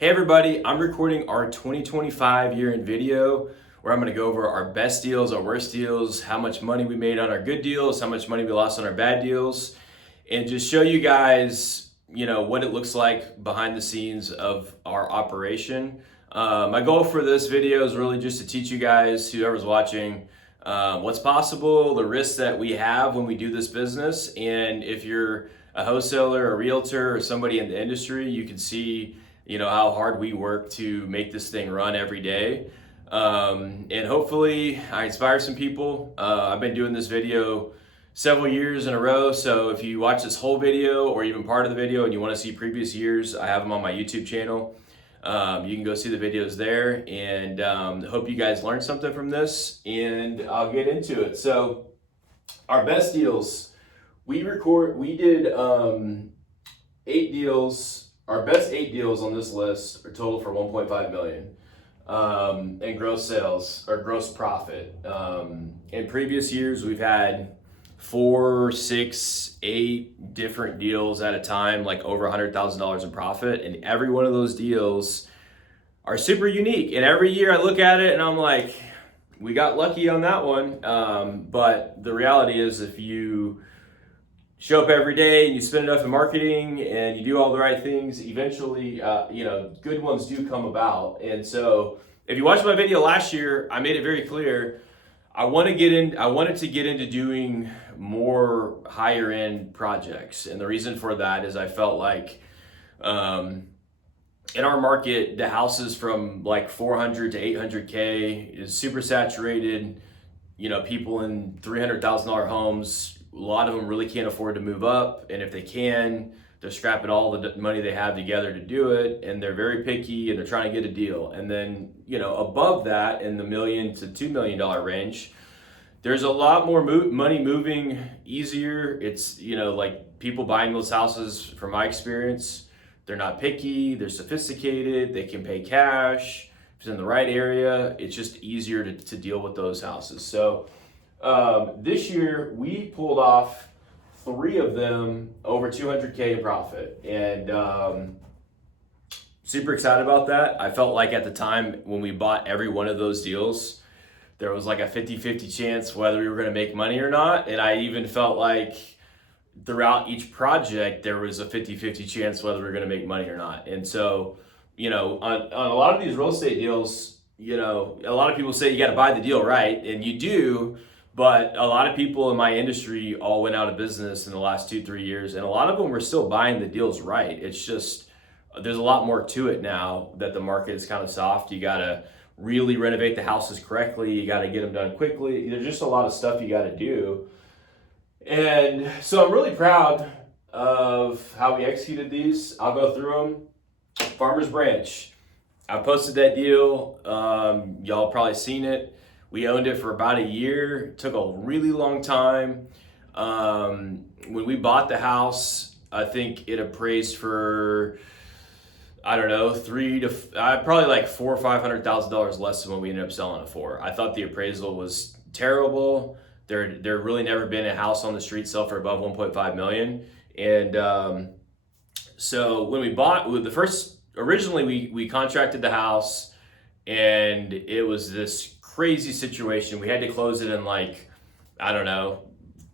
Hey everybody, I'm recording our 2025 year-end video where I'm going to go over our best deals, our worst deals, how much money we made on our good deals, how much money we lost on our bad deals, and just show you guys, what it looks like behind the scenes of our operation. My goal for this video is really just to teach you guys, whoever's watching, what's possible, the risks that we have when we do this business, and if you're a wholesaler, a realtor, or somebody in the industry, you can see how hard we work to make this thing run every day. And hopefully I inspire some people. I've been doing this video several years in a row, so if you watch this whole video or even part of the video and you want to see previous years, I have them on my YouTube channel. You can go see the videos there, and hope you guys learned something from this, and I'll get into it. So our best deals, we did 8 deals. Our best 8 deals on this list are total for 1.5 million in gross sales or gross profit. In previous years, we've had 4, 6, 8 different deals at a time, like over $100,000 in profit, and every one of those deals are super unique. And every year I look at it and I'm like, we got lucky on that one. But the reality is, if you show up every day and you spend enough in marketing and you do all the right things, eventually, good ones do come about. And so if you watched my video last year, I made it very clear, I wanted to get into doing more higher end projects. And the reason for that is I felt like, in our market, the houses from like 400 to 800K is super saturated. People in $300,000 homes, a lot of them really can't afford to move up, and if they can, they're scrapping all the money they have together to do it, and they're very picky and they're trying to get a deal. And then, above that, in the $1 million to $2 million range, there's a lot more money moving easier. It's, like people buying those houses, from my experience, they're not picky, they're sophisticated, they can pay cash. If it's in the right area, it's just easier to deal with those houses. So this year we pulled off 3 of them over 200K in profit, and super excited about that. I felt like at the time when we bought every one of those deals, there was like a 50-50 chance whether we were going to make money or not. And I even felt like throughout each project there was a 50-50 chance whether we were going to make money or not. And so, on a lot of these real estate deals, a lot of people say you got to buy the deal right, and you do. But a lot of people in my industry all went out of business in the last 2-3 years, and a lot of them were still buying the deals right. It's just, there's a lot more to it now that the market is kind of soft. You got to really renovate the houses correctly. You got to get them done quickly. There's just a lot of stuff you got to do. And so I'm really proud of how we executed these. I'll go through them. Farmers Branch, I posted that deal. Y'all probably seen it. We owned it for about a year. It took a really long time. When we bought the house, I think it appraised for, I don't know, probably like $400,000 or $500,000 less than what we ended up selling it for. I thought the appraisal was terrible. There really never been a house on the street sell for above 1.5 million. And so when we bought originally we contracted the house, and it was this crazy situation. We had to close it in 4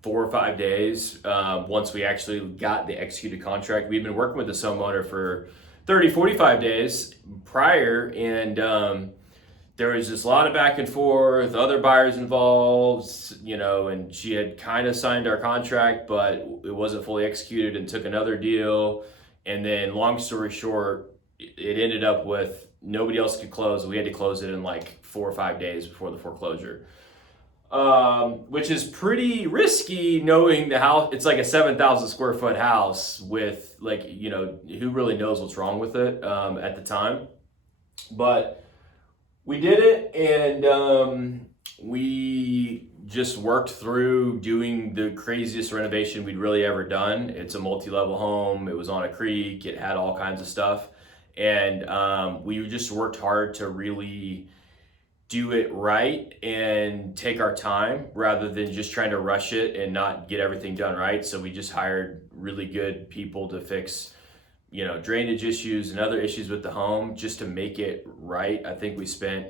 or 5 days. Once we actually got the executed contract, we'd been working with the homeowner for 30-45 days prior, and there was just a lot of back and forth, other buyers involved, and she had kind of signed our contract, but it wasn't fully executed, and took another deal. And then, long story short, it ended up with nobody else could close. We had to close it in 4 or 5 days before the foreclosure, which is pretty risky, knowing the house, it's like a 7,000 square foot house with who really knows what's wrong with it at the time. But we did it, and we just worked through doing the craziest renovation we'd really ever done. It's a multi-level home. It was on a creek. It had all kinds of stuff. And we just worked hard to really do it right and take our time rather than just trying to rush it and not get everything done right. So we just hired really good people to fix drainage issues and other issues with the home just to make it right. I think we spent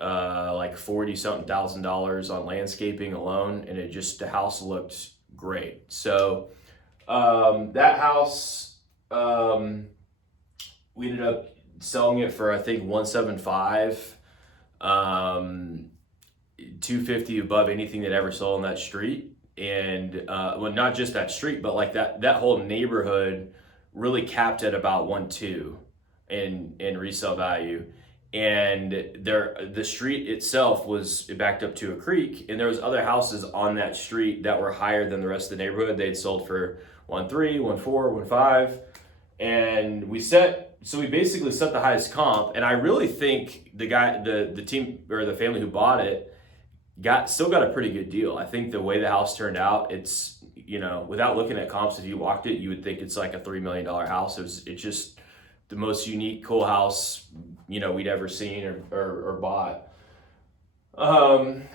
like 40 something $1,000 on landscaping alone, and the house looked great. So that house, we ended up selling it for I think 175, 250 above anything that ever sold on that street. And well, not just that street, but like that whole neighborhood really capped at about 1.2 in resale value. And the street itself was backed up to a creek, and there was other houses on that street that were higher than the rest of the neighborhood. They'd sold for 1.3, 1.4, 1.5, and we basically set the highest comp. And I really think the team or the family who bought it still got a pretty good deal. I think the way the house turned out, it's without looking at comps, if you walked it, you would think it's like a $3 million house. It's just the most unique, cool house we'd ever seen or bought.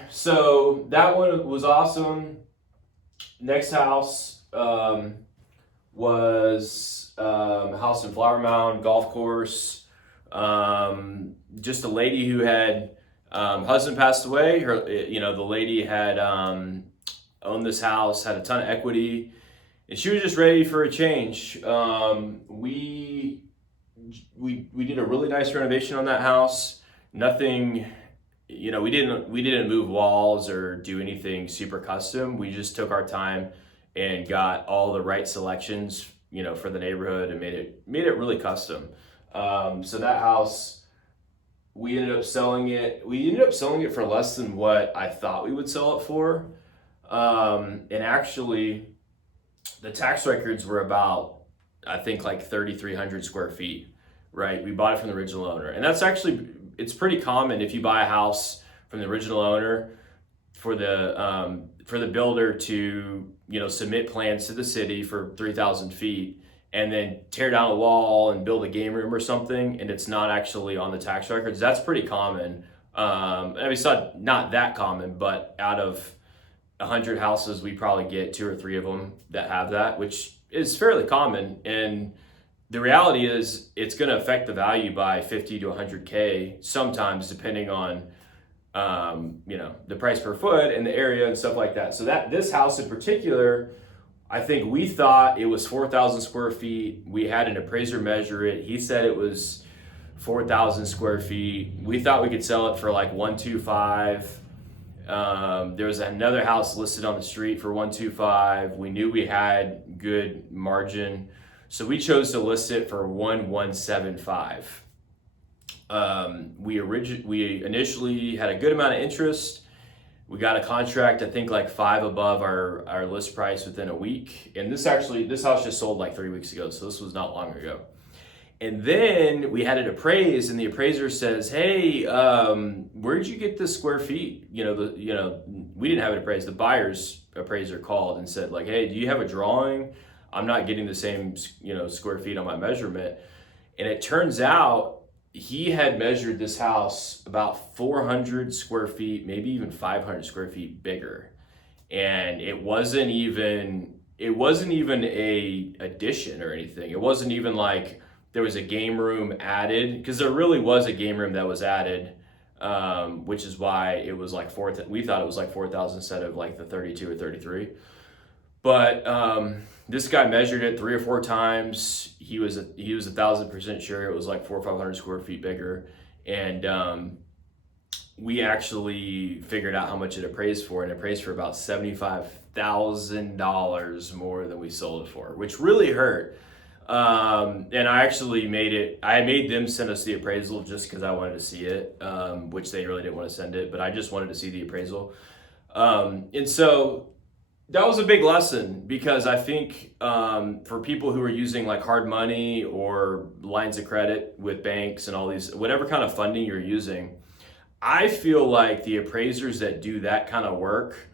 So that one was awesome. Next house was a house in Flower Mound golf course. Just a lady who had husband passed away. The lady had owned this house, had a ton of equity, and she was just ready for a change. We did a really nice renovation on that house. Nothing, we didn't move walls or do anything super custom. We just took our time and got all the right selections, for the neighborhood, and made it really custom. So that house, we ended up selling it. We ended up selling it for less than what I thought we would sell it for. And actually, the tax records were about, I think, like 3,300 square feet. Right, we bought it from the original owner, and it's pretty common if you buy a house from the original owner for the builder to submit plans to the city for 3,000 feet and then tear down a wall and build a game room or something, and it's not actually on the tax records. That's pretty common. It's not that common, but out of 100 houses, we probably get 2 or 3 of them that have that, which is fairly common. And the reality is it's going to affect the value by 50 to 100K sometimes, depending on the price per foot and the area and stuff like that. So this house in particular, I think we thought it was 4,000 square feet. We had an appraiser measure it. He said it was 4,000 square feet. We thought we could sell it for like 125. There was another house listed on the street for 125. We knew we had good margin, so we chose to list it for 1,175. We initially had a good amount of interest. We got a contract, I think like 5 above our list price within a week. And this house just sold like 3 weeks ago, so this was not long ago. And then we had it appraised, and the appraiser says, "Hey, where'd you get this square feet?" We didn't have it appraised. The buyer's appraiser called and said, like, "Hey, do you have a drawing? I'm not getting the same, square feet on my measurement." And it turns out he had measured this house about 400 square feet, maybe even 500 square feet bigger, and it wasn't even a addition or anything. It wasn't even like there was a game room added, because there really was a game room that was added, which is why it was like we thought it was like 4,000 instead of like the 32 or 33. But this guy measured it 3 or 4 times. He was 1,000% sure it was like 400 or 500 square feet bigger, and we actually figured out how much it appraised for, and it appraised for about $75,000 more than we sold it for, which really hurt. And I actually made them send us the appraisal just because I wanted to see it, which they really didn't want to send it, but I just wanted to see the appraisal. And so that was a big lesson, because I think for people who are using like hard money or lines of credit with banks and all these, whatever kind of funding you're using, I feel like the appraisers that do that kind of work,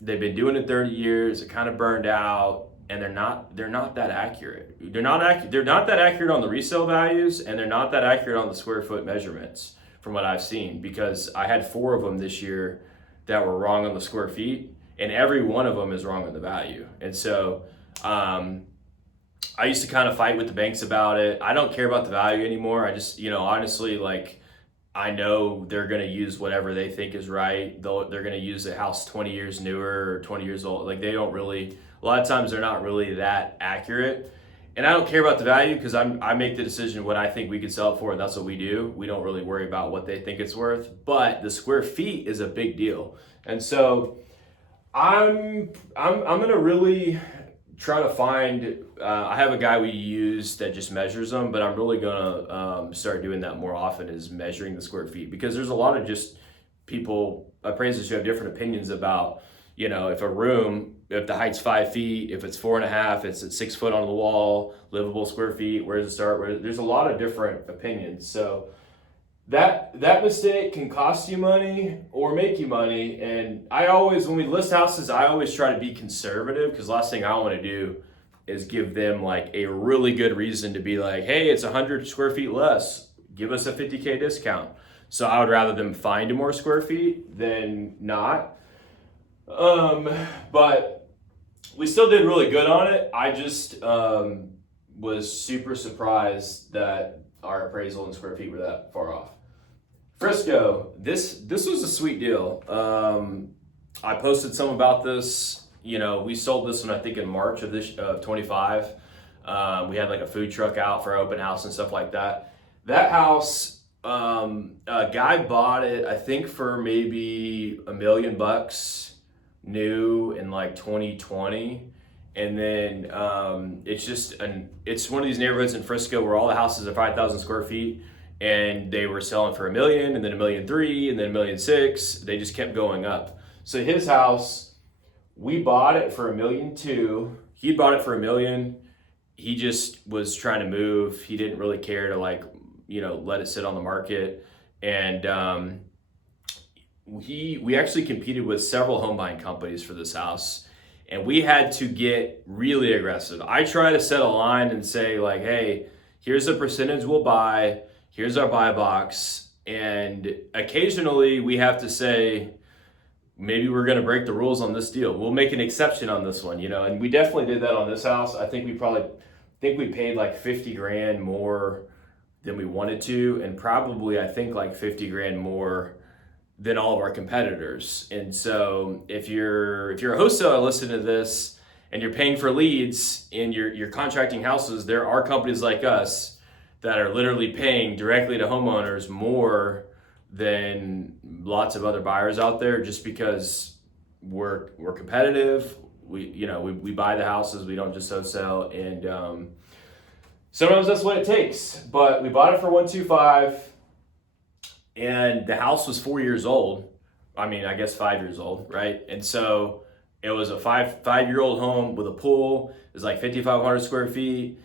they've been doing it 30 years, they're kind of burned out, and they're not that accurate. They're not that accurate on the resale values, and they're not that accurate on the square foot measurements from what I've seen, because I had 4 of them this year that were wrong on the square feet, and every one of them is wrong on the value. And so I I used to kind of fight with the banks about it. I don't care about the value anymore. I just, honestly, like, I know they're going to use whatever they think is right. They're going to use a house 20 years newer or 20 years old. Like, they don't really, a lot of times they're not really that accurate. And I don't care about the value because I make the decision what I think we could sell it for, and that's what we do. We don't really worry about what they think it's worth. But the square feet is a big deal. And so I'm gonna really try to find. I have a guy we use that just measures them, but I'm really gonna start doing that more often. Is measuring the square feet, because there's a lot of just people, appraisers, who have different opinions about, if a room, if the height's 5 feet, if it's 4.5, it's at 6 foot on the wall, livable square feet, where does it start? There's a lot of different opinions. So that mistake can cost you money or make you money. And I always, when we list houses, I always try to be conservative, because last thing I want to do is give them like a really good reason to be like, hey, it's 100 square feet less, give us a 50K discount. So I would rather them find more square feet than not. But we still did really good on it. I just was super surprised that our appraisal in square feet were that far off. Frisco, this was a sweet deal. I posted some about this. We sold this one, I think, in March of 25. We had like a food truck out for open house and stuff like that. That house, a guy bought it, I think, for maybe $1 million new in like 2020. And then it's one of these neighborhoods in Frisco where all the houses are 5,000 square feet, and they were selling for $1 million, and then $1.3 million, and then $1.6 million. They just kept going up. So his house, we bought it for $1.2 million. He bought it for $1 million. He just was trying to move. He didn't really care to let it sit on the market. And we actually competed with several home buying companies for this house, and we had to get really aggressive. I try to set a line and say like, hey, here's a percentage we'll buy. Here's our buy box. And occasionally we have to say, maybe we're going to break the rules on this deal. We'll make an exception on this one, and we definitely did that on this house. I think we paid like 50 grand more than we wanted to, and probably I think like 50 grand more than all of our competitors. And so if you're a wholesaler listening to this and you're paying for leads and you're contracting houses, there are companies like us that are literally paying directly to homeowners more than lots of other buyers out there, just because we're competitive. We buy the houses, we don't just wholesale, and sometimes that's what it takes. But we bought it for 125, and the house was 4 years old. I mean, I guess 5 years old, right? And so it was a five-year-old home with a pool. It was like 5,500 square feet.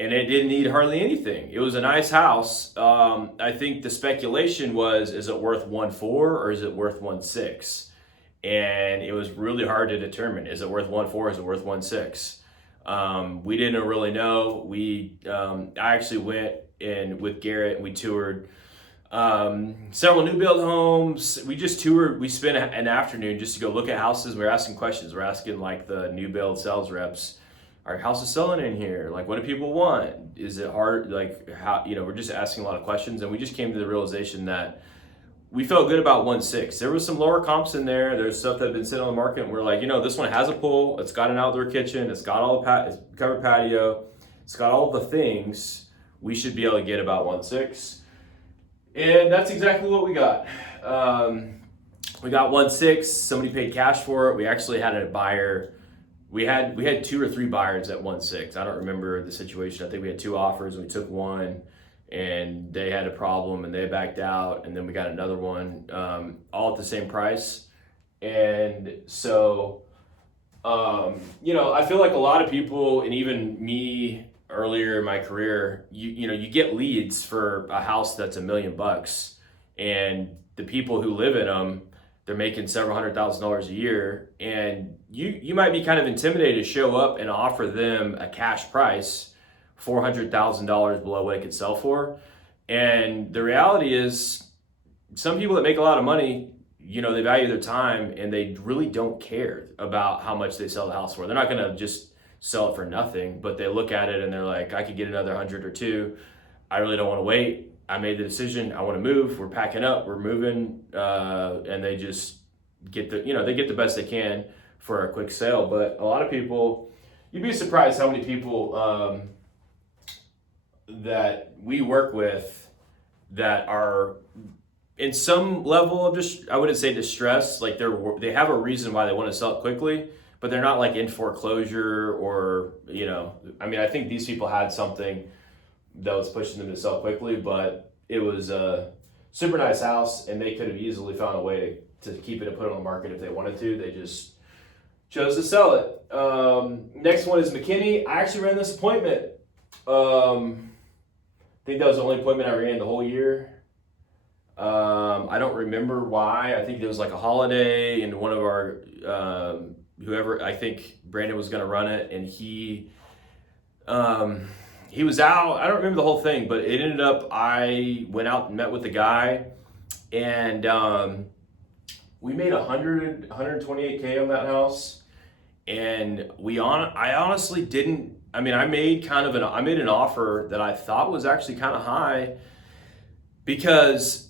And it didn't need hardly anything. It was a nice house. I think the speculation was, is it worth 1.4 or is it worth 1.6? And it was really hard to determine. Is it worth 1.4 or is it worth 1.6? We didn't really know. I actually went in with Garrett and we toured several new build homes. We just toured. We spent an afternoon just to go look at houses. We were asking questions. We're asking like the new build sales reps, are houses selling in here? Like, what do people want? Is it hard? Like, how, we're just asking a lot of questions. And we just came to the realization that we felt good about 1.6. There was some lower comps in there. There's stuff that had been sitting on the market. And we're like, this one has a pool. It's got an outdoor kitchen. It's got all the it's covered patio. It's got all the things. We should be able to get about 1.6. And that's exactly what we got. We got 1.6. Somebody paid cash for it. We actually had a buyer. We had 2 or 3 buyers at 1.6. I don't remember the situation. I think we had 2 offers and we took one, and they had a problem and they backed out, and then we got another one, all at the same price. And so, I feel like a lot of people, and even me earlier in my career, you get leads for a house that's $1 million, and the people who live in them, they're making several $100,000 a year, and you might be kind of intimidated to show up and offer them a cash price, $400,000 below what it could sell for. And the reality is, some people that make a lot of money, they value their time, and they really don't care about how much they sell the house for. They're not going to just sell it for nothing, but they look at it and they're like, I could get another 100 or two. I really don't want to wait. I made the decision. I want to move. We're packing up. We're moving, and they just get they get the best they can for a quick sale. But a lot of people, you'd be surprised how many people that we work with that are in some level of just, I wouldn't say distress. Like they have a reason why they want to sell it quickly, but they're not like in foreclosure or I mean, I think these people had something that was pushing them to sell quickly, but it was a super nice house and they could have easily found a way to keep it and put it on the market if they wanted to. They just chose to sell it. Next one is McKinney. I actually ran this appointment. I think that was the only appointment I ran the whole year. I don't remember why. I think it was like a holiday and one of our, whoever, I think Brandon was going to run it, and he was out. I don't remember the whole thing, but it ended up, I went out and met with the guy, and we made 128K on that house. And I honestly didn't, I mean, I made an offer that I thought was actually kind of high because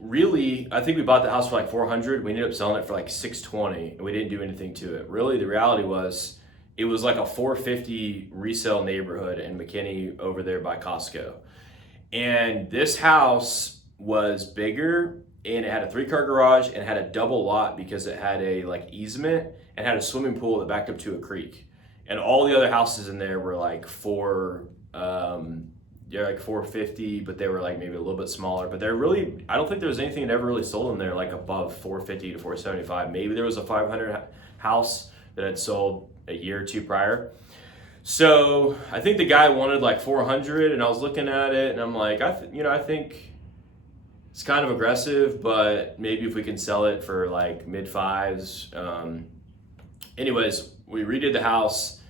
really, I think we bought the house for like 400. We ended up selling it for like 620 and we didn't do anything to it. Really, the reality was it was like a 450 resale neighborhood in McKinney over there by Costco. And this house was bigger and it had a 3-car garage and had a double lot because it had a like easement and had a swimming pool that backed up to a creek. And all the other houses in there were like they're like 450, but they were like maybe a little bit smaller. But they're really, I don't think there was anything that ever really sold in there like above 450 to 475. Maybe there was a 500 house that had sold a year or two prior. So I think the guy wanted like 400, and I was looking at it, and I'm like, I think it's kind of aggressive, but maybe if we can sell it for like mid fives. Anyways, we redid the house.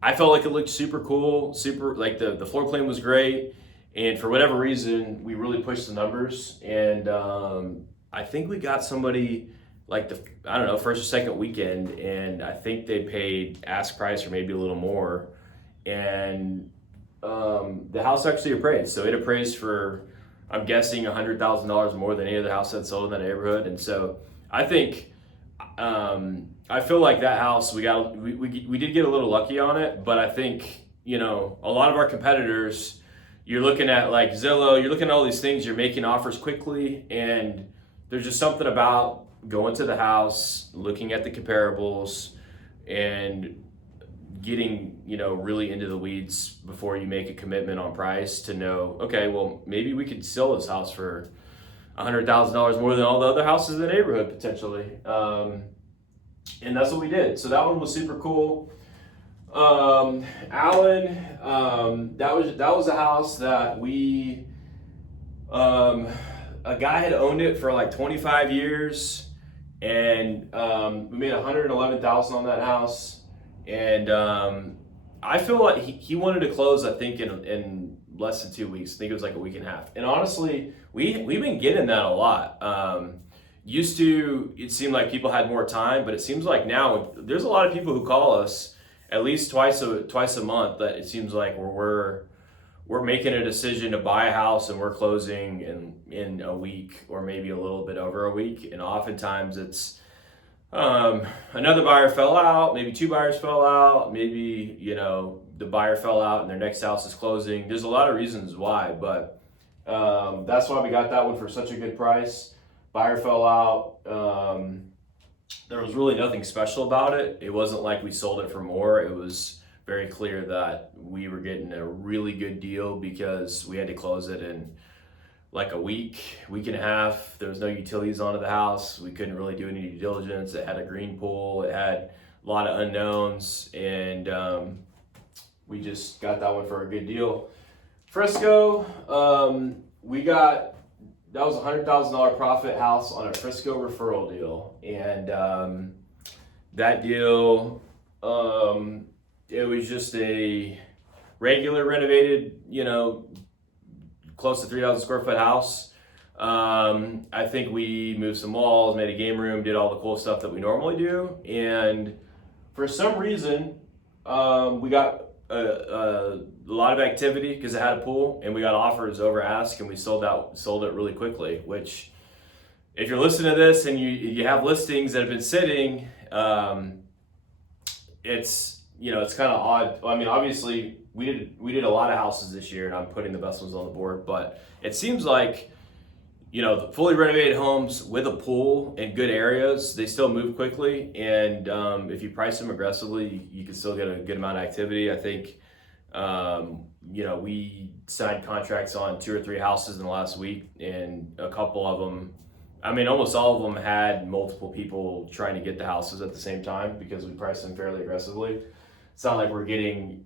I felt like it looked super cool, like the floor plan was great. And for whatever reason, we really pushed the numbers. And I think we got somebody like first or second weekend. And I think they paid ask price or maybe a little more. And the house actually appraised. So it appraised for, I'm guessing, $100,000 more than any other house that sold in that neighborhood. And so I think, I feel like that house, we did get a little lucky on it, but I think, a lot of our competitors, you're looking at like Zillow, you're looking at all these things, you're making offers quickly, and there's just something about going to the house, looking at the comparables, and getting, really into the weeds before you make a commitment on price to know, okay, well, maybe we could sell this house for $100,000 more than all the other houses in the neighborhood potentially. And that's what we did. So that one was super cool. Allen, that was a house that we, a guy had owned it for like 25 years, and we made $111,000 on that house. And I feel like he wanted to close, I think, in less than 2 weeks. I think it was like a week and a half. And honestly, we've been getting that a lot. Used to, it seemed like people had more time, but it seems like now there's a lot of people who call us at least twice a month that it seems like we're making a decision to buy a house and we're closing in a week or maybe a little bit over a week. And oftentimes it's another buyer fell out, maybe 2 buyers fell out, maybe the buyer fell out and their next house is closing. There's a lot of reasons why, but that's why we got that one for such a good price. Buyer fell out. There was really nothing special about it. It wasn't like we sold it for more. It was very clear that we were getting a really good deal because we had to close it in like a week and a half. There was no utilities onto the house. We couldn't really do any due diligence. It had a green pool. It had a lot of unknowns, and we just got that one for a good deal. Frisco, that was a $100,000 profit house on a Frisco referral deal. And that deal, it was just a regular renovated, close to 3,000 square foot house. I think we moved some walls, made a game room, did all the cool stuff that we normally do. And for some reason, We got a lot of activity because it had a pool, and we got offers over ask, and we sold it really quickly. Which, if you're listening to this and you have listings that have been sitting, it's kind of odd. I mean, obviously we did a lot of houses this year, and I'm putting the best ones on the board. But it seems like, the fully renovated homes with a pool in good areas, they still move quickly. And if you price them aggressively, you can still get a good amount of activity. I think, we signed contracts on 2 or 3 houses in the last week, and a couple of them, I mean, almost all of them had multiple people trying to get the houses at the same time because we priced them fairly aggressively. It's not like we're getting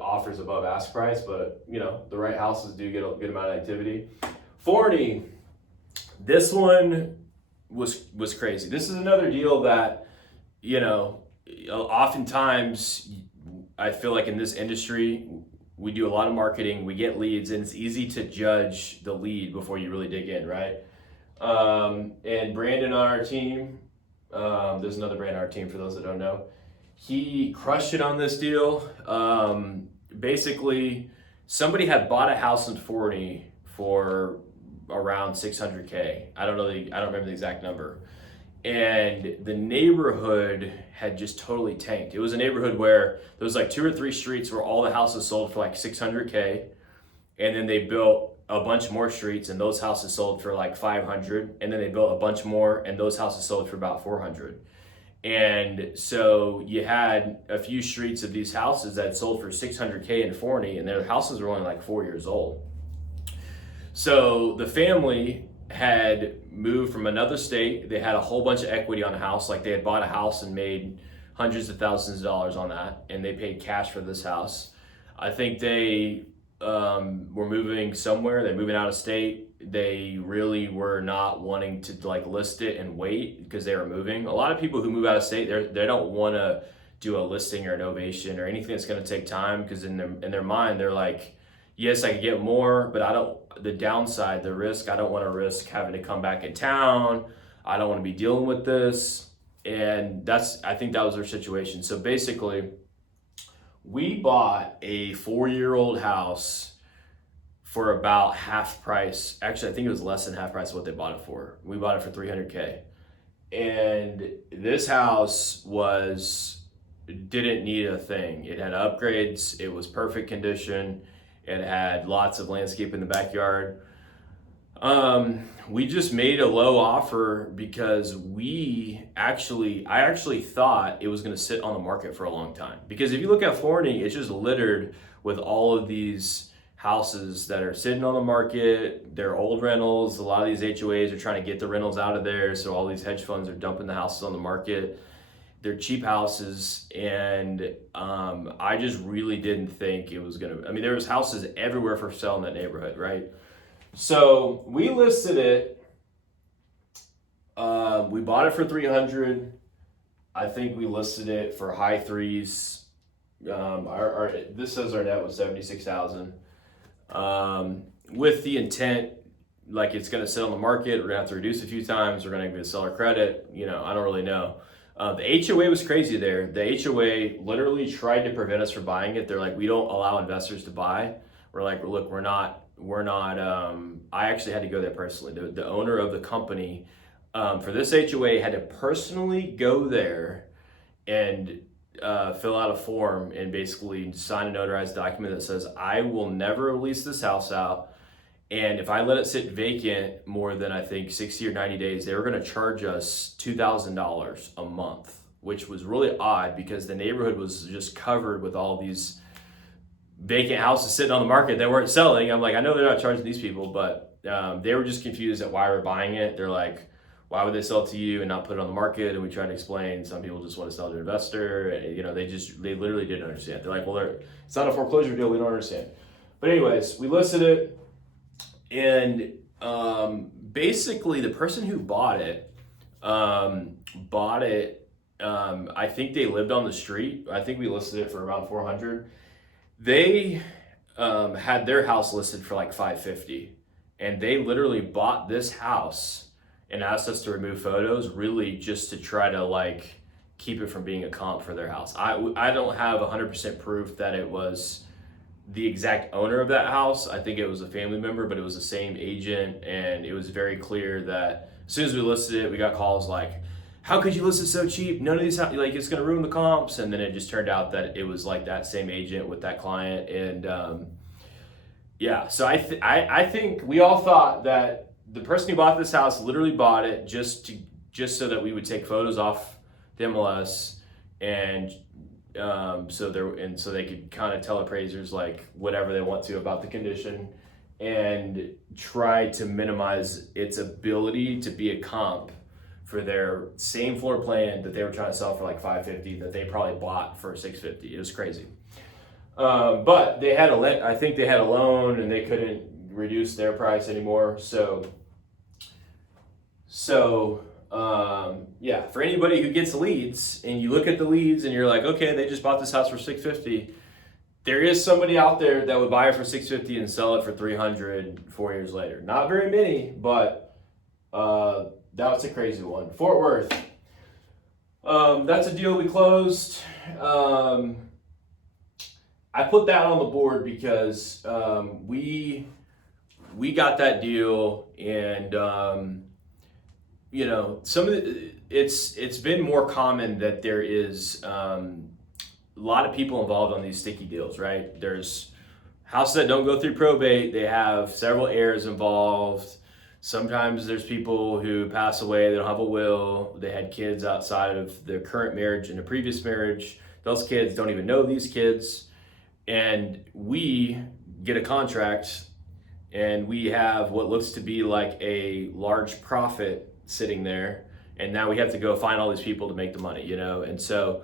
offers above ask price, but the right houses do get a good amount of activity. Forney, this one was crazy. This is another deal that, oftentimes I feel like in this industry, we do a lot of marketing, we get leads, and it's easy to judge the lead before you really dig in, right? And Brandon on our team, there's another Brandon on our team for those that don't know. He crushed it on this deal. Basically, somebody had bought a house in Forney for around 600K. I don't remember the exact number. And the neighborhood had just totally tanked. It was a neighborhood where there was like 2 or 3 streets where all the houses sold for like 600K. And then they built a bunch more streets, and those houses sold for like 500. And then they built a bunch more, and those houses sold for about 400. And so you had a few streets of these houses that sold for 600K in Forney, and their houses were only like 4 years old. So the family had moved from another state. They had a whole bunch of equity on the house. Like, they had bought a house and made hundreds of thousands of dollars on that, and they paid cash for this house. I think they were moving somewhere. They're moving out of state. They really were not wanting to like list it and wait because they were moving. A lot of people who move out of state, they don't want to do a listing or an ovation or anything that's going to take time, because in their mind they're like, yes, I can get more, but the downside, the risk, I don't want to risk having to come back in town. I don't want to be dealing with this. And I think that was their situation. So basically, we bought a 4-year-old house for about half price. Actually, I think it was less than half price of what they bought it for. We bought it for 300K. And this house didn't need a thing. It had upgrades. It was perfect condition. It had lots of landscape in the backyard. We just made a low offer because I actually thought it was going to sit on the market for a long time. Because if you look at Forney, it's just littered with all of these houses that are sitting on the market. They're old rentals. A lot of these HOAs are trying to get the rentals out of there, so all these hedge funds are dumping the houses on the market. They're cheap houses, and I just really didn't think it was gonna. I mean, there was houses everywhere for sale in that neighborhood, right? So we listed it. We bought it for 300. I think we listed it for high threes. This says our net was 76,000. With the intent, like, it's going to sit on the market. We're going to have to reduce a few times. We're going to give the seller credit. I don't really know. The HOA was crazy there. The HOA literally tried to prevent us from buying it. They're like, we don't allow investors to buy. We're like, look, we're not, I actually had to go there personally. The owner of the company, for this HOA, had to personally go there and fill out a form and basically sign a notarized document that says, I will never lease this house out. And if I let it sit vacant more than, I think, 60 or 90 days, they were going to charge us $2,000 a month, which was really odd because the neighborhood was just covered with all these vacant houses sitting on the market that weren't selling. I'm like, I know they're not charging these people, but they were just confused at why we're buying it. They're like, why would they sell it to you and not put it on the market? And we tried to explain. Some people just want to sell to an investor. They literally didn't understand. They're like, well, it's not a foreclosure deal. We don't understand. But anyways, we listed it. And basically, the person who bought it, I think they lived on the street. I think we listed it for around 400. They had their house listed for like 550. And they literally bought this house and asked us to remove photos, really just to try to keep it from being a comp for their house. I don't have 100% proof that it was the exact owner of that house. I think it was a family member, but it was the same agent, and it was very clear that as soon as we listed it, we got calls like, how could you list it so cheap? None of these, like, it's going to ruin the comps. And then it just turned out that it was like that same agent with that client. And yeah, so I think we all thought that the person who bought this house literally bought it just so that we would take photos off the MLS, and so they could kind of tell appraisers like whatever they want to about the condition, and try to minimize its ability to be a comp for their same floor plan that they were trying to sell for like $550 that they probably bought for $650. It was crazy. But they had I think they had a loan and they couldn't reduce their price anymore. So yeah, for anybody who gets leads and you look at the leads and you're like, okay, they just bought this house for $650. There is somebody out there that would buy it for $650 and sell it for $300 4 years later. Not very many, but that was a crazy one. Fort Worth. That's a deal we closed. I put that on the board because we got that deal, and you know, some of it's been more common that there is a lot of people involved on these sticky deals, right? There's houses that don't go through probate. They have several heirs involved. Sometimes there's people who pass away, they don't have a will, they had kids outside of their current marriage and a previous marriage. Those kids don't even know these kids. And we get a contract and we have what looks to be like a large profit sitting there. And now we have to go find all these people to make the money, you know? And so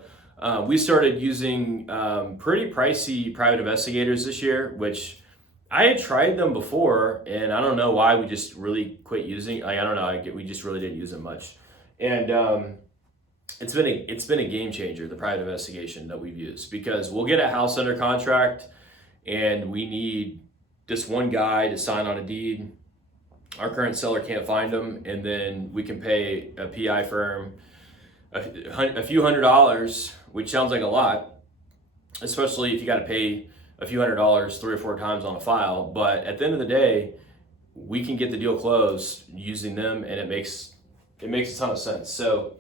we started using pretty pricey private investigators this year, which I had tried them before, and I don't know why we just really quit using. I don't know. We just really didn't use them much, and it's been a game changer, the private investigation that we've used, because we'll get a house under contract, and we need just one guy to sign on a deed. Our current seller can't find him, and then we can pay a PI firm a few $100s, which sounds like a lot, especially if you got to pay a few $100s 3 or 4 times on a file. But at the end of the day, we can get the deal closed using them, and it makes a ton of sense. So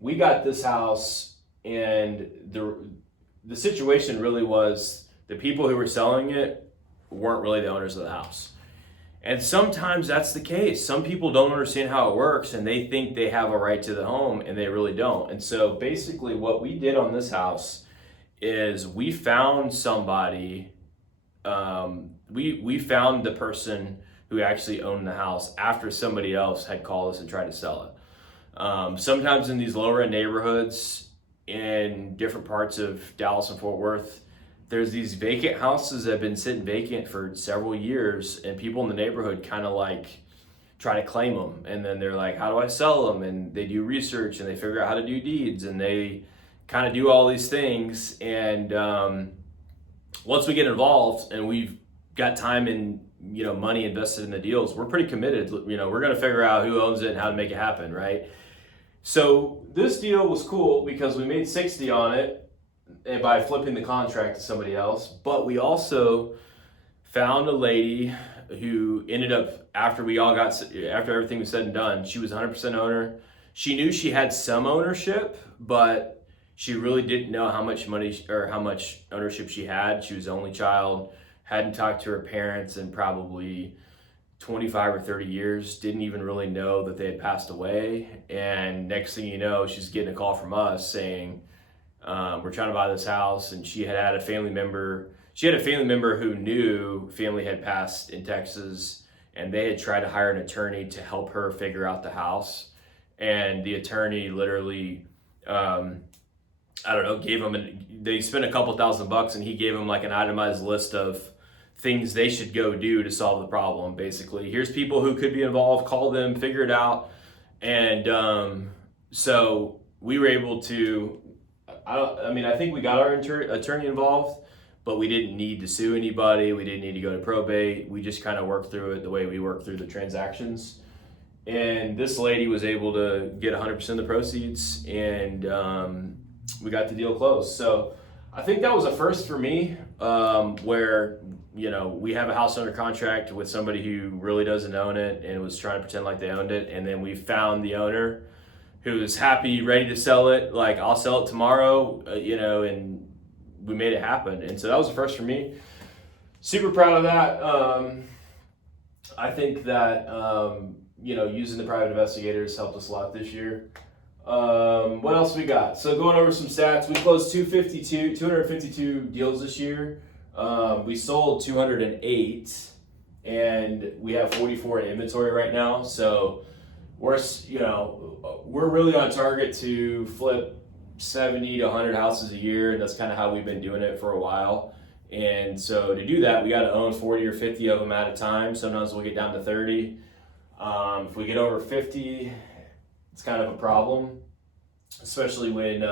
we got this house, and the situation really was the people who were selling it weren't really the owners of the house. And sometimes that's the case. Some people don't understand how it works, and they think they have a right to the home, and they really don't. And so basically what we did on this house is we found somebody, we found the person who actually owned the house after somebody else had called us and tried to sell it. Sometimes in these lower end neighborhoods in different parts of Dallas and Fort Worth, there's these vacant houses that have been sitting vacant for several years, and people in the neighborhood kind of like try to claim them. And then they're like, how do I sell them? And they do research and they figure out how to do deeds, and they kind of do all these things. And once we get involved and we've got time and, you know, money invested in the deals, we're pretty committed. You know, we're going to figure out who owns it and how to make it happen, right? So this deal was cool because we made 60 on it, and by flipping the contract to somebody else. But we also found a lady who ended up, after everything was said and done, she was 100% owner. She knew she had some ownership, but she really didn't know how much money or how much ownership she had. She was the only child, hadn't talked to her parents in probably 25 or 30 years, didn't even really know that they had passed away. And next thing you know, she's getting a call from us saying, we're trying to buy this house. And she had a family member who knew family had passed in Texas, and they had tried to hire an attorney to help her figure out the house. And the attorney literally, they spent a couple $1,000, and he gave them like an itemized list of things they should go do to solve the problem. Basically, here's people who could be involved, call them, figure it out. And so we were able to, I think we got our attorney involved, but we didn't need to sue anybody. We didn't need to go to probate. We just kind of worked through it the way we work through the transactions. And this lady was able to get 100% of the proceeds, and we got the deal closed. So I think that was a first for me, where we have a house under contract with somebody who really doesn't own it and was trying to pretend like they owned it, and then we found the owner who was happy, ready to sell it. Like, I'll sell it tomorrow, and we made it happen. And so that was the first for me. Super proud of that. I think that using the private investigators helped us a lot this year. What else we got? So going over some stats, we closed 252 deals this year. We sold 208, and we have 44 in inventory right now. So we're really on target to flip 70 to 100 houses a year, and that's kind of how we've been doing it for a while. And so to do that, we got to own 40 or 50 of them at a time. Sometimes we'll get down to 30. If we get over 50, it's kind of a problem, especially when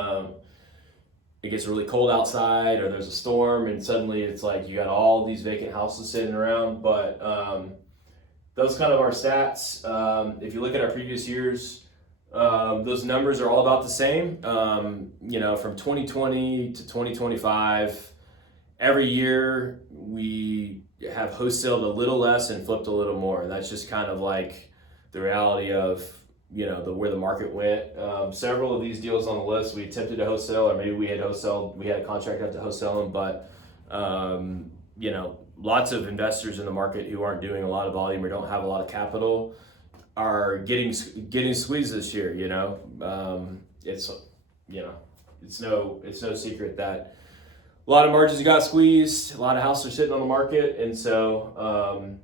it gets really cold outside or there's a storm, and suddenly it's like you got all these vacant houses sitting around. But those kind of our stats. If you look at our previous years, those numbers are all about the same. From 2020 to 2025, every year we have wholesaled a little less and flipped a little more. That's just kind of like the reality of where the market went. Several of these deals on the list we attempted to wholesale, or maybe we had a contract out to wholesale them, but lots of investors in the market who aren't doing a lot of volume or don't have a lot of capital are getting squeezed this year. It's no secret that a lot of margins got squeezed, a lot of houses are sitting on the market, and so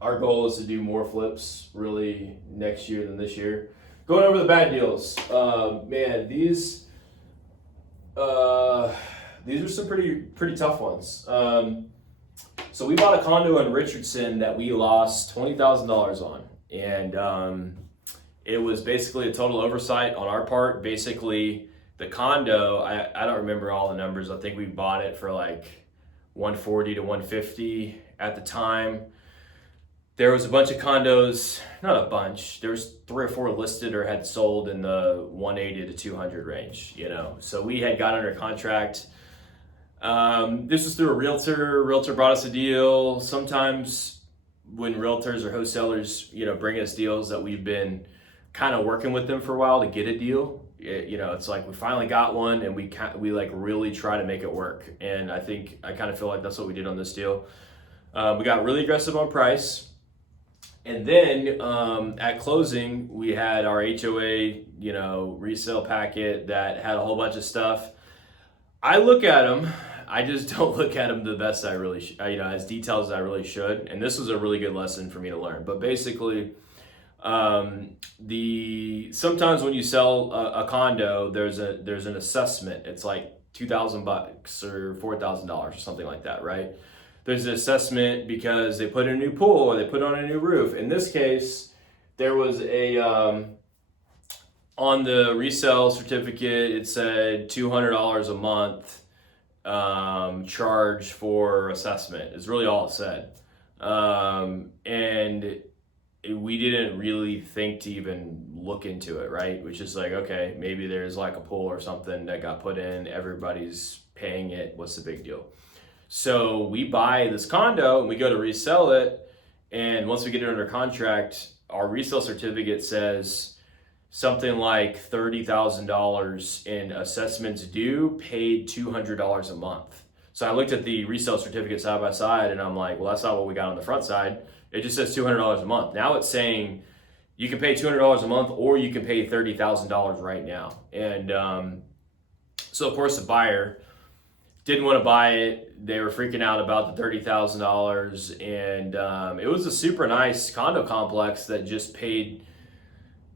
our goal is to do more flips really next year than this year. Going over the bad deals, man, these are some pretty tough ones. So we bought a condo in Richardson that we lost $20,000 on, and it was basically a total oversight on our part. Basically, the condo, I don't remember all the numbers. I think we bought it for like 140 to 150 at the time. There was a bunch of condos, not a bunch. There was 3 or 4 listed or had sold in the 180 to 200 range. So we had got under contract. This was through a realtor. Realtor brought us a deal. Sometimes when realtors or wholesalers, bring us deals that we've been kind of working with them for a while to get a deal. It's like we finally got one, and we like really try to make it work. And I kind of feel like that's what we did on this deal. We got really aggressive on price. And then at closing, we had our HOA, resale packet that had a whole bunch of stuff. I look at them. I just don't look at them the best I really, as detailed as I really should. And this was a really good lesson for me to learn. But basically, sometimes when you sell a condo, there's an assessment. It's like $2,000 or $4,000 or something like that, right? There's an assessment because they put in a new pool or they put on a new roof. In this case, there was on the resale certificate, it said $200 a month charge for assessment. It's really all it said. And we didn't really think to even look into it, right? Which is like, okay, maybe there's like a pool or something that got put in, everybody's paying it, what's the big deal? So we buy this condo and we go to resell it, and once we get it under contract, our resale certificate says something like $30,000 in assessments due, paid $200 a month. So I looked at the resale certificate side by side, and I'm like, well, that's not what we got on the front side. It just says $200 a month. Now it's saying you can pay $200 a month, or you can pay $30,000 right now. And so of course the buyer didn't want to buy it. They were freaking out about the $30,000, and it was a super nice condo complex that just paid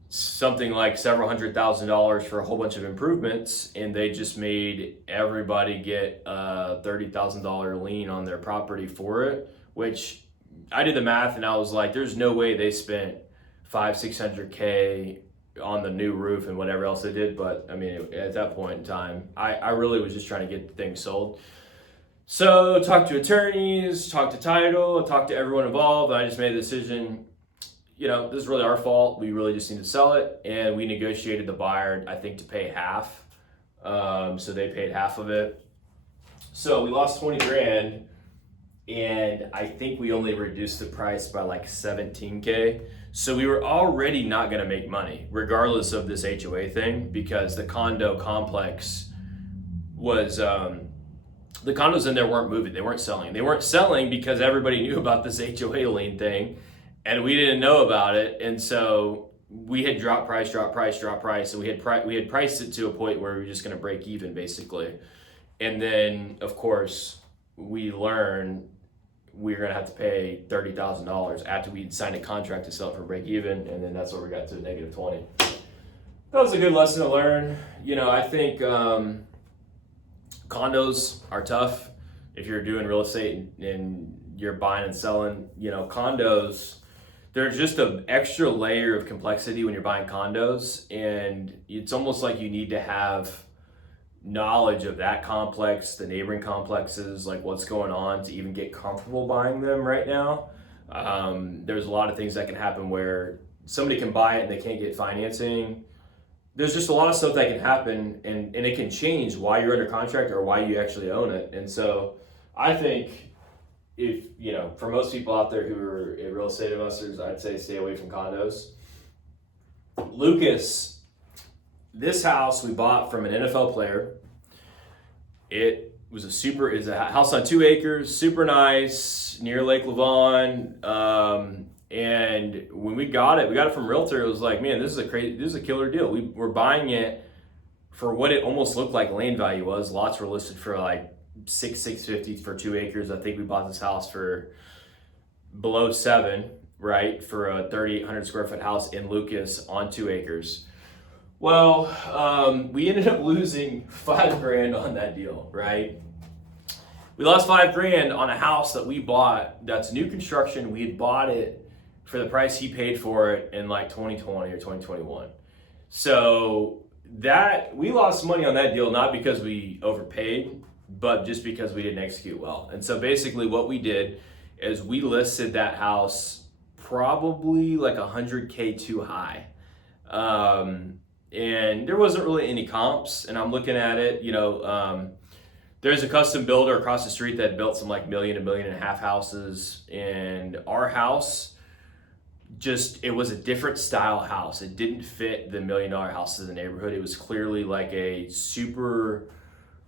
something like several $100,000 for a whole bunch of improvements, and they just made everybody get a $30,000 lien on their property for it, which I did the math and I was like, there's no way they spent $500,000-600,000 on the new roof and whatever else they did. But I mean, at that point in time, I really was just trying to get the thing sold. So talked to attorneys, talked to title, talked to everyone involved. I just made a decision, this is really our fault. We really just need to sell it. And we negotiated the buyer, I think, to pay half. So they paid half of it. So we lost 20 grand. And I think we only reduced the price by like 17K. So we were already not going to make money, regardless of this HOA thing, because the condo complex was, the condos in there weren't moving. They weren't selling. They weren't selling because everybody knew about this HOA lien thing, and we didn't know about it. And so we had dropped price, and we had priced it to a point where we were just going to break even, basically. And then, of course, we learned we were going to have to pay $30,000 after we'd signed a contract to sell it for break even, and then that's where we got to negative 20. That was a good lesson to learn. I think condos are tough if you're doing real estate and you're buying and selling. Condos, there's just an extra layer of complexity when you're buying condos, and it's almost like you need to have knowledge of that complex, the neighboring complexes, like what's going on to even get comfortable buying them right now. There's a lot of things that can happen where somebody can buy it and they can't get financing. There's just a lot of stuff that can happen, and it can change why you're under contract or why you actually own it. And so I think if, for most people out there who are real estate investors, I'd say stay away from condos. Lucas, this house we bought from an NFL player. It was a house on 2 acres, super nice, near Lake Lavon. And when we got it from Realtor. It was like, man, this is a killer deal. We're buying it for what it almost looked like land value was. Lots were listed for like $650 for 2 acres. I think we bought this house for below $7, right, for a 3,800 square foot house in Lucas on 2 acres. Well, we ended up losing $5,000 on that deal, right? We lost $5,000 on a house that we bought that's new construction. We had bought it for the price he paid for it in like 2020 or 2021. So that we lost money on that deal, not because we overpaid, but just because we didn't execute well. And so basically what we did is we listed that house probably like 100K too high. And there wasn't really any comps, and I'm looking at it, there's a custom builder across the street that built some like $1 million, $1.5 million houses, and our house, it was a different style house. It didn't fit the $1 million houses in the neighborhood. It was clearly like a super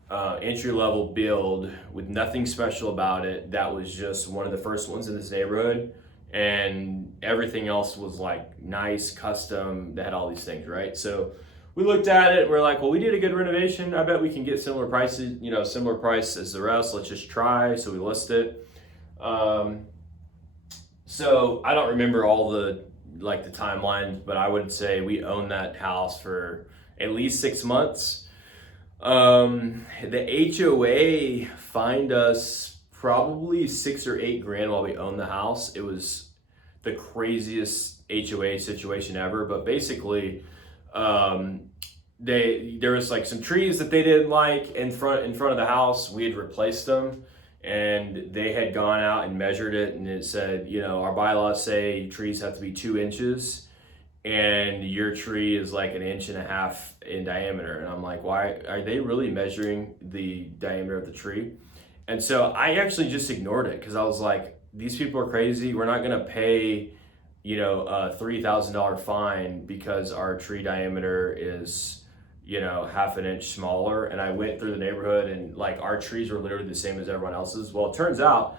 entry-level build with nothing special about it. That was just one of the first ones in this neighborhood. And everything else was like nice, custom, that had all these things, right? So we looked at it, we're like, well, we did a good renovation. I bet we can get similar prices, similar price as the rest. Let's just try. So we listed it. So I don't remember all the timelines, but I would say we owned that house for at least 6 months. The HOA fined us probably $6,000 or $8,000 while we owned the house. It was the craziest HOA situation ever, but basically there was like some trees that they didn't like in front of the house. We had replaced them, and they had gone out and measured it, and it said, our bylaws say trees have to be 2 inches, and your tree is like 1.5 inches in diameter. And I'm like, why are they really measuring the diameter of the tree? And so I actually just ignored it because I was like, these people are crazy. We're not going to pay, a $3,000 fine because our tree diameter is, 1/2 inch smaller. And I went through the neighborhood, and like our trees were literally the same as everyone else's. Well, it turns out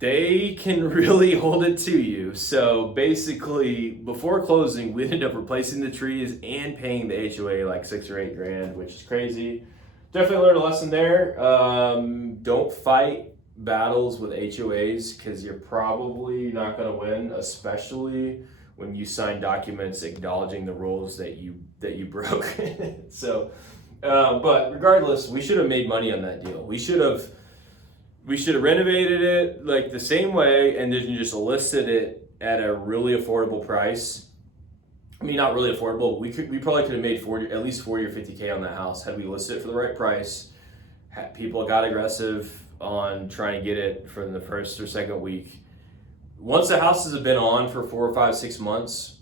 they can really hold it to you. So basically, before closing, we ended up replacing the trees and paying the HOA like $6,000 or $8,000, which is crazy. Definitely learned a lesson there. Don't fight battles with HOAs because you're probably not going to win, especially when you sign documents acknowledging the rules that you broke. So, but regardless, we should have made money on that deal. We should have renovated it like the same way and then just listed it at a really affordable price. I mean, not really affordable. We probably could have made at least 40 or 50K on that house had we listed it for the right price. People got aggressive on trying to get it from the first or second week. once the houses have been on for 4 or 5, 6 months,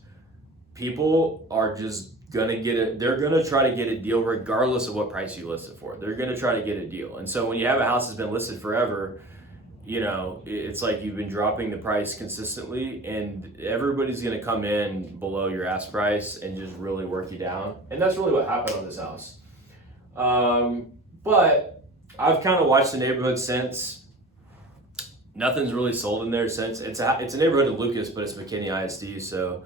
people are just gonna get it. They're gonna try to get a deal regardless of what price you list it for. They're gonna try to get a deal. And so when you have a house that's been listed forever, it's like you've been dropping the price consistently, and everybody's gonna come in below your ask price and just really work you down. And that's really what happened on this house. But I've kind of watched the neighborhood since. Nothing's really sold in there since. It's a neighborhood of Lucas, but it's McKinney ISD, so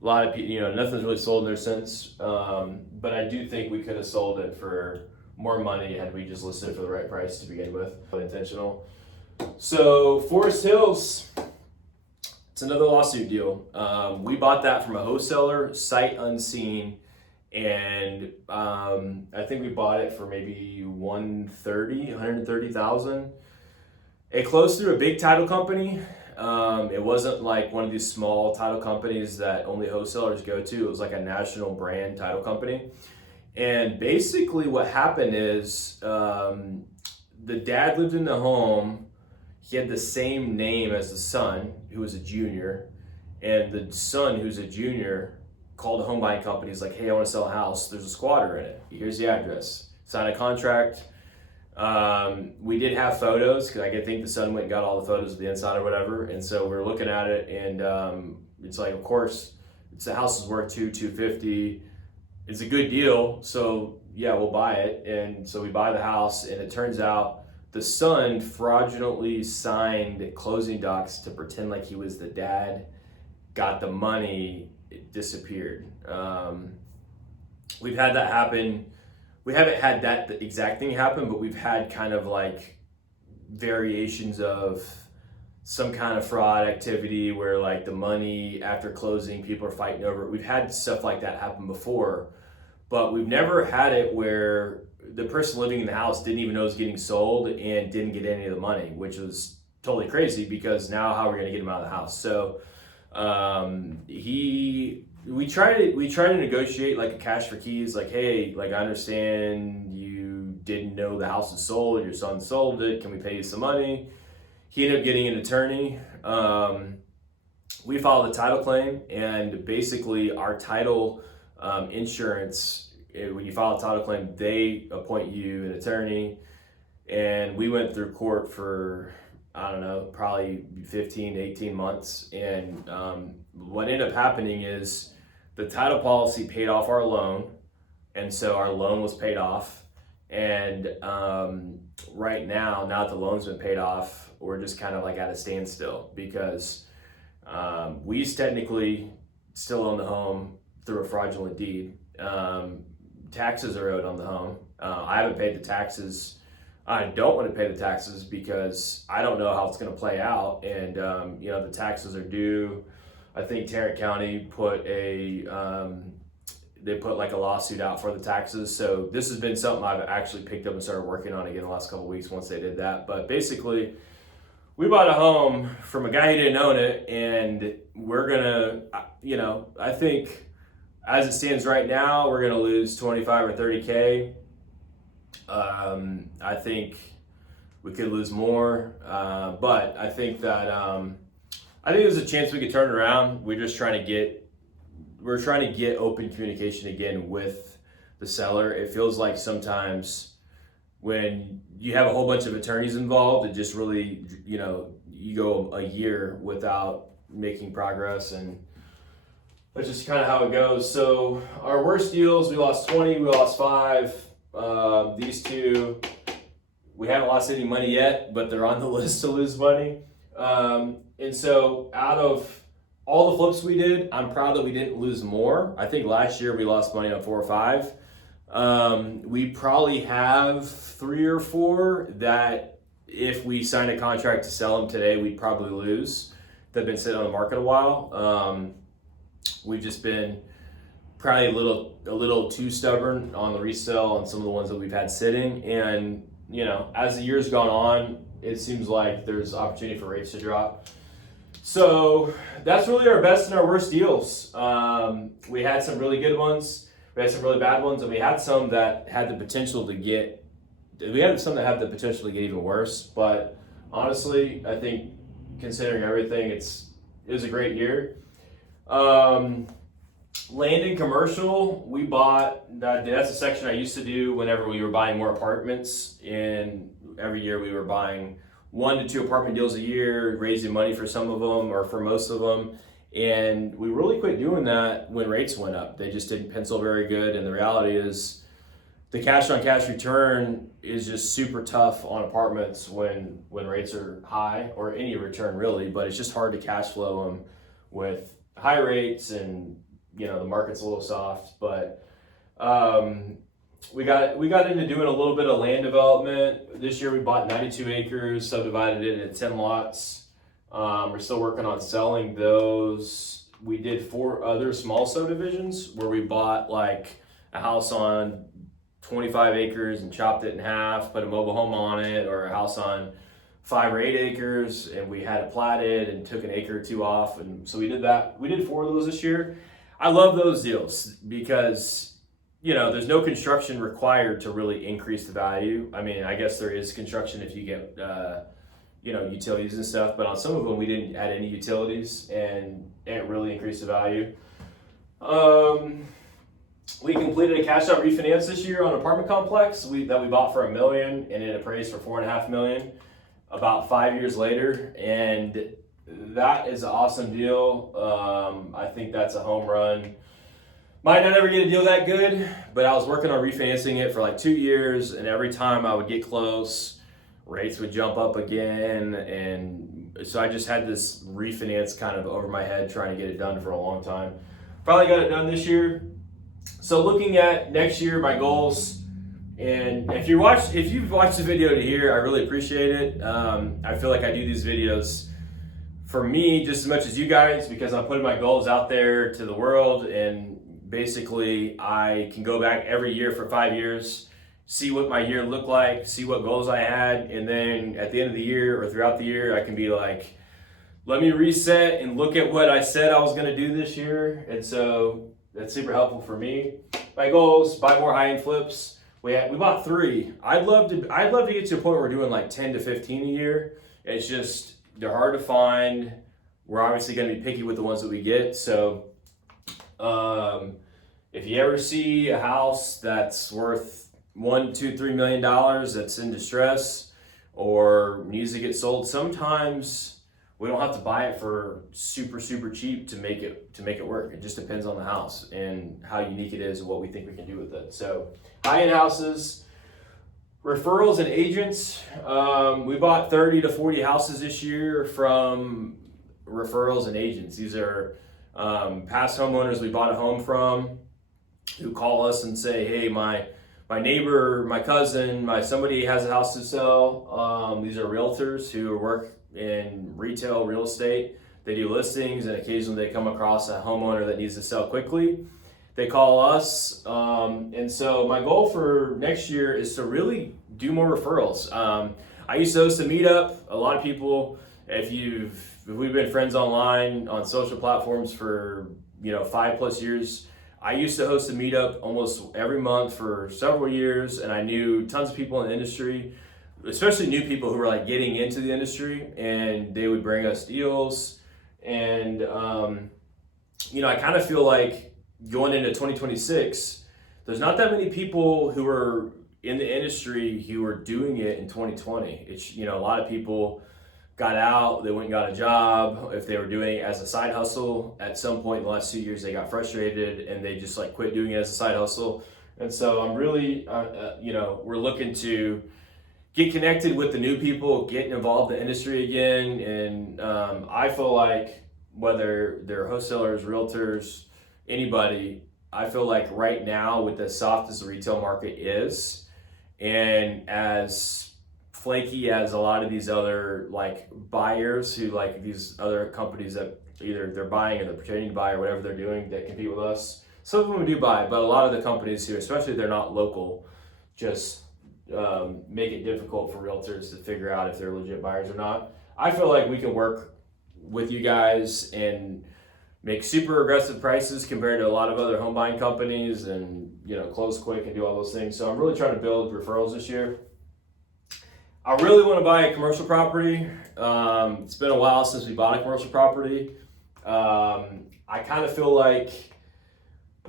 a lot of people, nothing's really sold in there since. But I do think we could have sold it for more money had we just listed it for the right price to begin with. Intentional. So Forest Hills, it's another lawsuit deal. We bought that from a wholesaler, sight unseen, and I think we bought it for maybe 130,000. It closed through a big title company. It wasn't like one of these small title companies that only wholesalers go to. It was like a national brand title company. And basically what happened is the dad lived in the home. He had the same name as the son, who was a junior. And the son, who's a junior, called a home buying company. He's like, hey, I want to sell a house. There's a squatter in it. Here's the address. Sign a contract. We did have photos because I think the son went and got all the photos of the inside or whatever. And so we're looking at it, and it's like, of course, the house is worth $250. It's a good deal. So yeah, we'll buy it. And so we buy the house, and it turns out the son fraudulently signed closing docs to pretend like he was the dad, got the money, it disappeared. We've had that happen. We haven't had that exact thing happen, but we've had kind of like variations of some kind of fraud activity where like the money after closing, people are fighting over it. We've had stuff like that happen before, but we've never had it where the person living in the house didn't even know it was getting sold and didn't get any of the money, which was totally crazy because now how are we going to get him out of the house? So we try to negotiate like a cash for keys, like, hey, like I understand you didn't know the house was sold, your son sold it, can we pay you some money? He ended up getting an attorney. We filed a title claim, and basically our title insurance, when you file a title claim, they appoint you an attorney, and we went through court for, I don't know, probably 15 to 18 months. And what ended up happening is the title policy paid off our loan. And so our loan was paid off. And right now that the loan's been paid off, we're just kind of like at a standstill because we technically still own the home through a fraudulent deed. Taxes are owed on the home. I haven't paid the taxes. I don't want to pay the taxes because I don't know how it's going to play out. And, the taxes are due. I think Tarrant County put like a lawsuit out for the taxes. So this has been something I've actually picked up and started working on again the last couple of weeks once they did that. But basically, we bought a home from a guy who didn't own it, and we're going to, I think as it stands right now, we're going to lose 25 or 30K. I think we could lose more, but I think that there's a chance we could turn it around. We're trying to get open communication again with the seller. It feels like sometimes when you have a whole bunch of attorneys involved, it just really, you go a year without making progress, and that's just kind of how it goes. So our worst deals, we lost 20, we lost 5. These two, we haven't lost any money yet, but they're on the list to lose money. And so out of all the flips we did, I'm proud that we didn't lose more. I think last year we lost money on 4 or 5. We probably have 3 or 4 that if we signed a contract to sell them today, we'd probably lose. They've been sitting on the market a while. We've just been probably a little too stubborn on the resale on some of the ones that we've had sitting. And, as the year's gone on, it seems like there's opportunity for rates to drop. So that's really our best and our worst deals. We had some really good ones, we had some really bad ones, and we had some that had the potential to get even worse. But honestly, I think considering everything, it was a great year. Land and commercial, we bought, that's a section I used to do whenever we were buying more apartments, and every year we were buying 1 to 2 apartment deals a year, raising money for some of them or for most of them. And we really quit doing that when rates went up. They just didn't pencil very good. And the reality is the cash on cash return is just super tough on apartments when rates are high, or any return really, but it's just hard to cash flow them with high rates, and the market's a little soft. But we got into doing a little bit of land development. This year we bought 92 acres, subdivided it into 10 lots. We're still working on selling those. We did 4 other small subdivisions where we bought like a house on 25 acres and chopped it in half, put a mobile home on it, or a house on 5 or 8 acres, and we had it platted and took an acre or 2 off. And so we did that. We did 4 of those this year. I love those deals because there's no construction required to really increase the value. I mean, I guess there is construction if you get, utilities and stuff, but on some of them we didn't add any utilities, and it really increased the value. We completed a cash out refinance this year on an apartment complex that we bought for $1 million, and it appraised for $4.5 million about 5 years later, and that is an awesome deal. I think that's a home run. Might not ever get a deal that good, but I was working on refinancing it for like 2 years, and every time I would get close, rates would jump up again, and so I just had this refinance kind of over my head trying to get it done for a long time. Probably got it done this year. So looking at next year, my goals, and if you've watched the video to here, I really appreciate it. I feel like I do these videos for me just as much as you guys, because I'm putting my goals out there to the world, and basically I can go back every year for 5 years, see what my year looked like, see what goals I had, and then at the end of the year or throughout the year, I can be like, let me reset and look at what I said I was gonna do this year. And so that's super helpful for me. My goals: buy more high-end flips. We bought 3. I'd love to get to a point where we're doing like 10 to 15 a year. It's just, they're hard to find. We're obviously gonna be picky with the ones that we get. So if you ever see a house that's worth $1, $2, $3 million that's in distress or needs to get sold, sometimes we don't have to buy it for super cheap to make it work. It just depends on the house and how unique it is and what we think we can do with it. So high-end houses, referrals and agents. We bought 30 to 40 houses this year from referrals and agents. These are past homeowners we bought a home from who call us and say, hey, my neighbor, my cousin, somebody has a house to sell. These are realtors who work in retail real estate. They do listings, and occasionally they come across a homeowner that needs to sell quickly. They call us, and so my goal for next year is to really do more referrals. I used to host a meetup. A lot of people, if we've been friends online on social platforms for 5+ years. I used to host a meetup almost every month for several years, and I knew tons of people in the industry, especially new people who were like getting into the industry, and they would bring us deals. And I kind of feel like going into 2026, there's not that many people who are in the industry who are doing it in 2020. It's a lot of people got out, they went and got a job. If they were doing it as a side hustle, at some point in the last 2 years, they got frustrated and they just like quit doing it as a side hustle. And so I'm really, we're looking to get connected with the new people, get involved in the industry again. And I feel like whether they're wholesalers, realtors, anybody, I feel like right now with as soft as the retail market is, and as flaky as a lot of these other like buyers who like these other companies that either they're buying or they're pretending to buy or whatever they're doing that compete with us. Some of them do buy, but a lot of the companies who, especially if they're not local, just make it difficult for realtors to figure out if they're legit buyers or not. I feel like we can work with you guys and make super aggressive prices compared to a lot of other home buying companies, and close quick and do all those things. So I'm really trying to build referrals this year. I really want to buy a commercial property, It's been a while since we bought a commercial property. I kind of feel like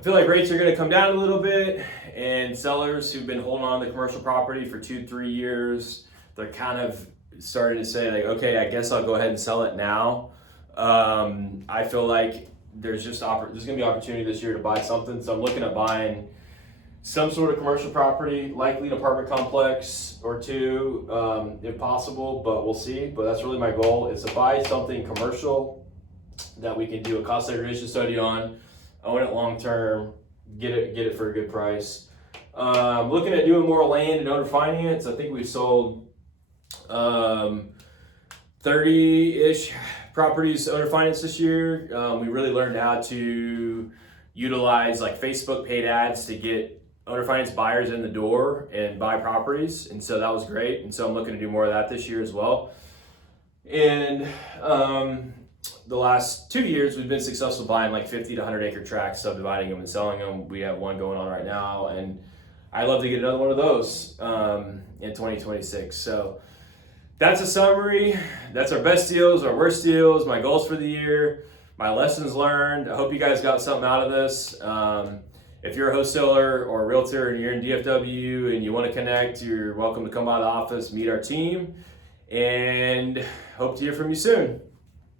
rates are going to come down a little bit, and sellers who've been holding on to commercial property for 2-3 years, they're kind of starting to say like, okay, I guess I'll go ahead and sell it now. I feel like there's going to be opportunity this year to buy something, so I'm looking at buying some sort of commercial property, likely an apartment complex or two, if possible, but we'll see. But that's really my goal, is to buy something commercial that we can do a cost segregation study on, own it long term, get it for a good price. Looking at doing more land and owner finance. I think we've sold 30-ish properties owner finance this year. We really learned how to utilize like Facebook paid ads to get owner finance buyers in the door and buy properties, and so that was great. And so I'm looking to do more of that this year as well. And the last 2 years we've been successful buying like 50 to 100 acre tracts, subdividing them and selling them. We have one going on right now, and I'd love to get another one of those in 2026. So that's a summary. That's our best deals, our worst deals, my goals for the year, my lessons learned. I hope you guys got something out of this. If you're a wholesaler or a realtor and you're in DFW and you want to connect, you're welcome to come by the office, meet our team, and hope to hear from you soon.